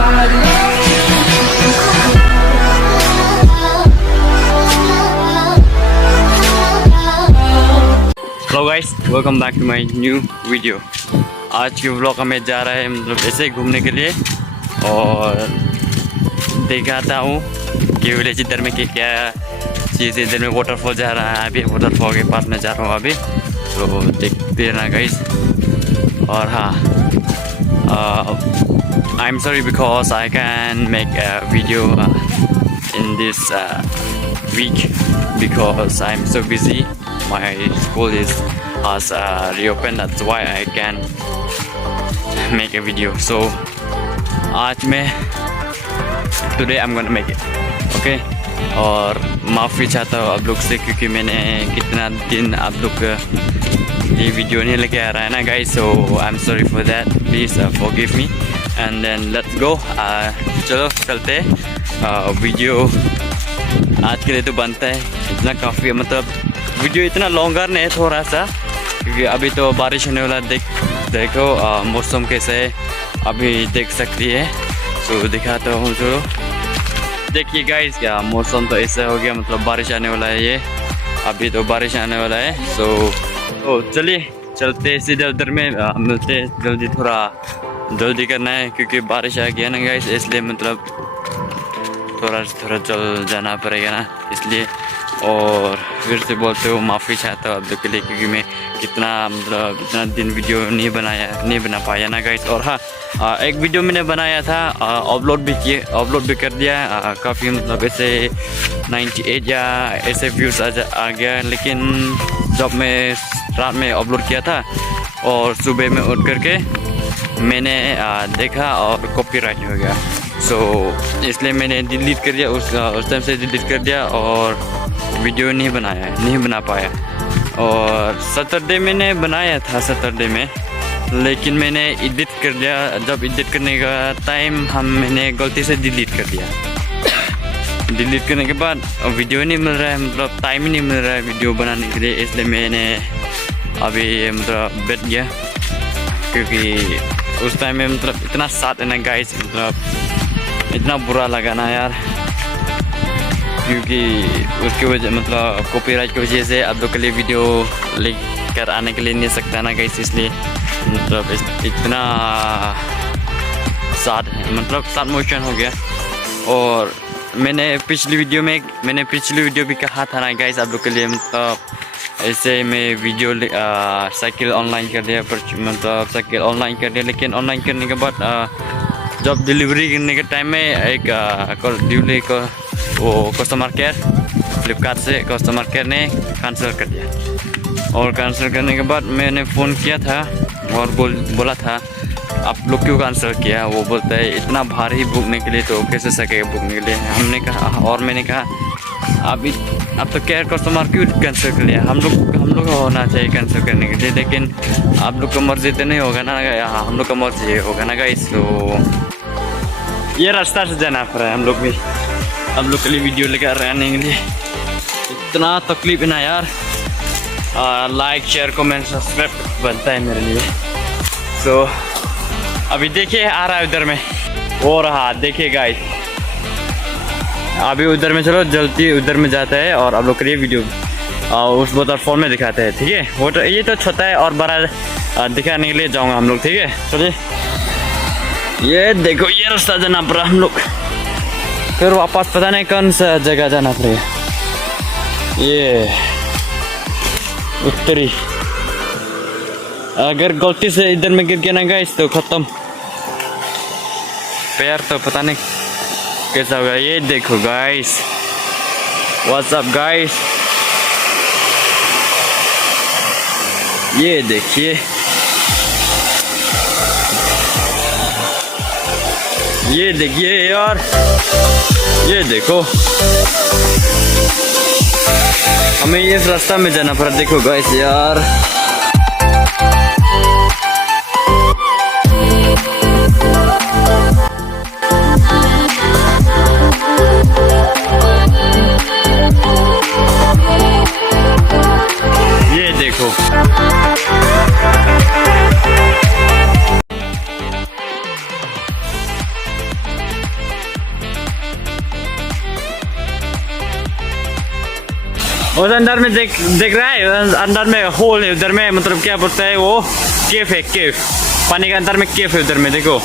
Hello guys, welcome back to my new video. आज के vlog में जा रहा है मतलब ऐसे घूमने के लिए और दिखाता हूँ कि विलेज इधर में क्या चीज़, इधर में वाटरफॉल जा रहा है। अभी वाटरफॉल के पास में जा रहा हूँ अभी, तो देखते रहना गाइस। और हाँ, I am sorry because I can make a video in this week because I'm so busy. My school has reopened. That's why I can make a video. So आज मैं today I'm gonna make it. Okay? और माफ़ी चाहता हूँ आप लोग से क्योंकि मैंने कितना दिन आप लोग ये वीडियो नहीं लेके आ रहा है ना guys. So I'm sorry for that. Please forgive me. And then let's go. चलो चलते वीडियो आज के लिए तो बनता है इतना काफ़ी, मतलब वीडियो इतना लॉन्गर नहीं है थोड़ा सा, क्योंकि अभी तो बारिश होने वाला। देखो मौसम कैसे है अभी देख सकती है। तो दिखाता हूँ, चलो देखिए गाइस। क्या मौसम तो ऐसा हो गया, मतलब बारिश आने वाला है। ये अभी तो बारिश आने वाला है। तो चलिए चलते सीधे उधर में मिलते। जल्दी थोड़ा जल्दी करना है क्योंकि बारिश आ गया ना गाइस, इसलिए मतलब थोड़ा चल जाना पड़ेगा ना, इसलिए। और फिर से बोलते हो माफ़ी चाहता हूँ आप लोग के लिए क्योंकि मैं इतना दिन वीडियो नहीं बना पाया ना गाइस। और हाँ, एक वीडियो मैंने बनाया था, अपलोड भी कर दिया। काफ़ी मतलब ऐसे 98 या ऐसे व्यूज़ आ गया। लेकिन जब मैं रात में अपलोड किया था और सुबह में उठ करके मैंने देखा और कॉपीराइट हो गया। सो इसलिए मैंने डिलीट कर दिया, उस टाइम से डिलीट कर दिया और वीडियो नहीं बना पाया। और सैटरडे मैंने बनाया था सैटरडे में, लेकिन मैंने एडिट कर दिया। जब एडिट करने का टाइम मैंने गलती से डिलीट कर दिया। डिलीट करने के बाद वीडियो नहीं मिल रहा है, मतलब टाइम ही नहीं मिल रहा है वीडियो बनाने के लिए। इसलिए मैंने अभी मतलब बैठ गया क्योंकि उस टाइम में मतलब इतना साथ है ना गाइस, मतलब इतना बुरा लगा ना यार, क्योंकि उसकी वजह मतलब कॉपीराइट की वजह से आप लोग के लिए वीडियो लेकर आने के लिए नहीं सकता ना गाइस। इसलिए मतलब इतना साथ मोशन हो गया। और मैंने पिछली वीडियो भी कहा था ना गाइस आप लोग के लिए, मतलब ऐसे मैं वीडियो साइकिल ऑनलाइन कर दिया, मतलब साइकिल ऑनलाइन कर दिया। लेकिन ऑनलाइन करने के बाद जब डिलीवरी करने के टाइम में एक वो कस्टमर केयर फ्लिपकार्ट से कस्टमर केयर ने कैंसिल कर दिया। और कैंसिल करने के बाद मैंने फ़ोन किया था और बोला था आप लोग क्यों कैंसिल किया। वो बोलता है इतना भारी भुगने के लिए तो कैसे सकेगा भुगने के लिए। हमने कहा, और मैंने कहा अब तो केयर कस्टमर क्यों कैंसिल कर लिया। हम लोग को होना चाहिए कैंसिल करने के लिए, लेकिन आप लोग का मर्जी तो नहीं होगा ना, हम लोग का मर्जी होगा ना गाइस। तो ये रास्ता से जाना पड़ा है हम लोग भी, आप लोग के लिए वीडियो लेकर रहने के लिए। इतना तकलीफ है ना यार। लाइक शेयर कमेंट सब्सक्राइब बनता है मेरे लिए। तो अभी देखिए आ रहा है उधर में, हो रहा देखिए गाइस। अभी उधर में चलो जल्दी उधर में जाता है और आप लोग के लिए वीडियो उस वाटरफॉल में दिखाते हैं, ठीक है। वो तो ये तो छोटा है और बड़ा दिखाने के लिए जाऊंगा हम लोग, ठीक है। चलिए ये देखो, ये रास्ता जाना पड़ा हम लोग, फिर वापस पता नहीं कौन सा जगह जाना पड़ेगा। ये उत्तरी, अगर गलती से इधर में गिर गया ना गाइस तो खत्म, पैर तो पता नहीं कैसा होगा। ये देखो गाइस, व्हाट्स अप गाइस, ये देखिए, ये देखिए यार, ये देखो हमें इस रास्ता में जाना पड़ा। देखो गाइस यार, ये देखो उधर अंदर में देख रहा है, अंदर में होल है उधर में, मतलब क्या बोलता है वो, केफ है, केफ। पानी के अंदर में केफ है उधर में, देखो।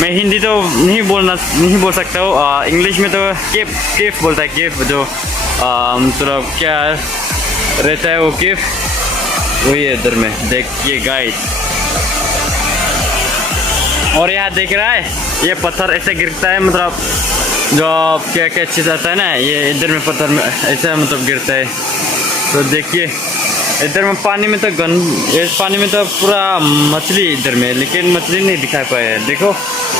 मैं हिंदी तो नहीं बोल सकता हूँ, इंग्लिश में तो केफ केफ बोलता है, केफ जो मतलब क्या रहता है वो केफ, वही है इधर में। देखिए गाइस, और यहाँ देख रहा है ये पत्थर ऐसे गिरता है, मतलब जो क्या क्या चीज़ आता है ना, ये इधर में पत्थर में ऐसा मतलब गिरता है। तो देखिए इधर में पानी में तो इस पानी में तो पूरा मछली इधर में, लेकिन मछली नहीं दिखा पाया है। देखो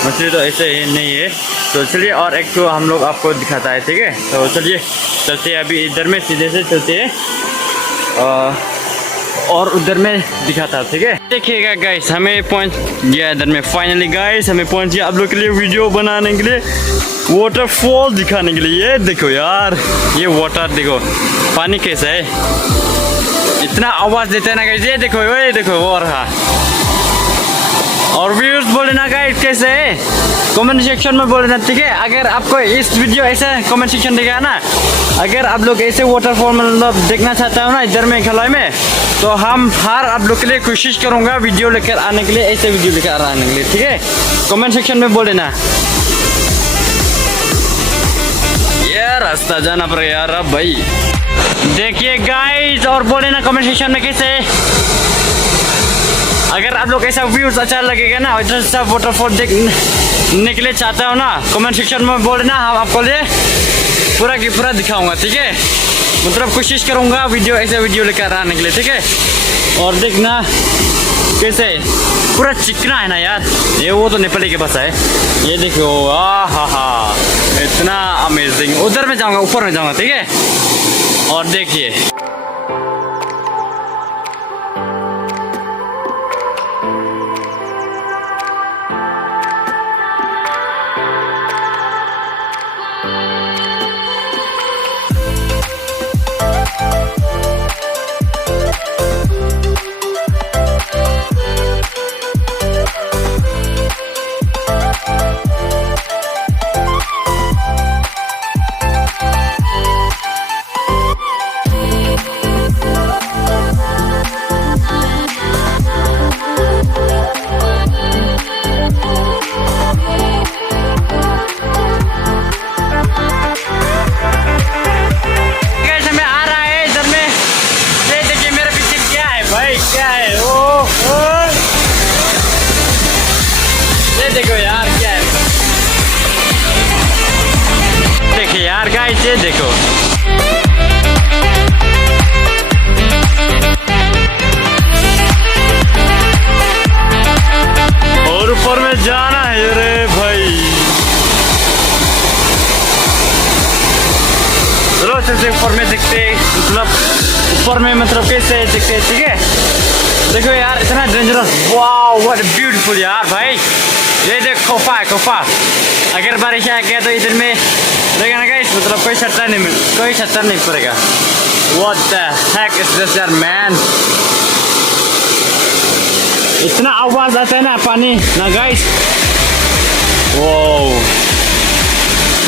मछली तो ऐसे ही नहीं है। तो चलिए और एक तो हम लोग आपको दिखाता है, ठीक है। तो चलिए चलते हैं, अभी इधर में सीधे से चलते हैं और उधर में दिखाता, ठीक है। देखिएगा गाइस, हमें पहुंच गया इधर में फाइनली गाइस, हमें पहुंच गया आप लोग के लिए वीडियो बनाने के लिए, वाटरफॉल दिखाने के लिए। ये देखो यार, ये वाटर देखो, पानी कैसा है, इतना आवाज देता है ना गाइस। ये देखो, ये देखो वो रहा। और व्यूज बोले ना गाइस कैसे है, कमेंट सेक्शन में बोले ना, ठीक है। अगर आपको इस वीडियो ऐसा कमेंट सेक्शन दिखा ना, अगर आप लोग ऐसे वाटरफॉल मतलब देखना चाहते हो ना इधर में खलाई में, तो हम हर आप लोग के लिए कोशिश करूंगा वीडियो लेकर आने के लिए, ऐसे वीडियो लेकर आने के लिए, ठीक है। कमेंट सेक्शन में बोले ना। यार रास्ता जाना पड़ेगा यार अब भाई। देखिए गाइस, और बोले ना कमेंट सेक्शन में कैसे, अगर आप लोग ऐसा व्यूज अच्छा लगेगा ना, इधर सब वाटरफॉल देखने के लिए चाहते हो ना, कमेंट सेक्शन में बोले ना, हम आपको लिए पूरा की पूरा दिखाऊंगा, ठीक है। मतलब कोशिश करूंगा वीडियो ऐसे वीडियो लेकर आने के लिए, ठीक है। और देखना कैसे पूरा चिकना है ना यार, ये वो तो नेपाली के पास है। ये देखो, हा इतना अमेजिंग। उधर में जाऊंगा, ऊपर में जाऊंगा, ठीक है। और देखिए देखो यार क्या है, देखिए यार गाइस, ये देखो और ऊपर में जाना है रे भाई। चलो चलते ऊपर में देखते, मतलब ऊपर में मतलब कैसे देखते, ठीक है। देखो यार इतना डेंजरस, वाओ व्हाट ब्यूटीफुल यार भाई। ये देख खोफा है, खोफा। अगर बारिश आ गया तो इधर में देखा ना गाइस, मतलब कोई छत्ता नहीं पड़ेगा। What the heck is this यार मैन, इतना आवाज आता है ना पानी ना गाइस, वो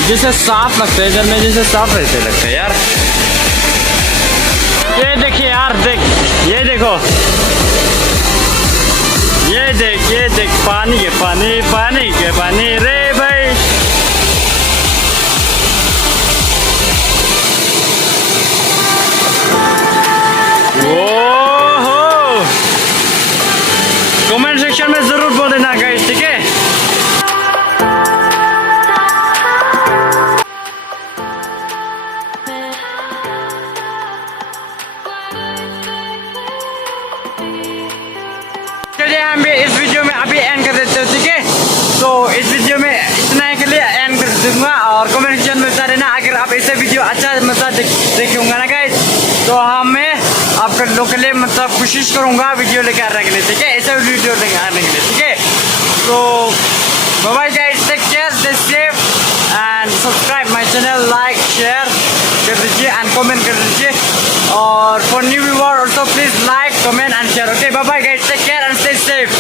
जैसे साफ लगता है इधर में, जैसे साफ रहते लगता है यार। ये देखिए यार, ये देखो, ये देख पानी के पानी रे भाई। ओहो, कमेंट सेक्शन में जरूर बोल देना गाइस, ठीक है। चलिए हम भी इस वीडियो में अभी एंड कर देते हैं, ठीक है। तो इस वीडियो में इतना के लिए एंड कर दूंगा, और कमेंट सेक्शन में बता देना अगर आप ऐसे वीडियो अच्छा मतलब देखूंगा ना गाइस, तो हमें आप लोग के लिए मतलब कोशिश करूंगा वीडियो लेकर आने के लिए, ठीक है। ऐसा वीडियो लेकर आने के लिए, ठीक है। तो bye bye guys, take care, stay safe and subscribe my channel, like share कर दीजिए एंड कमेंट कर दीजिए। और for new viewer also please like, comment and share, okay. Bye bye guys, take care and stay safe.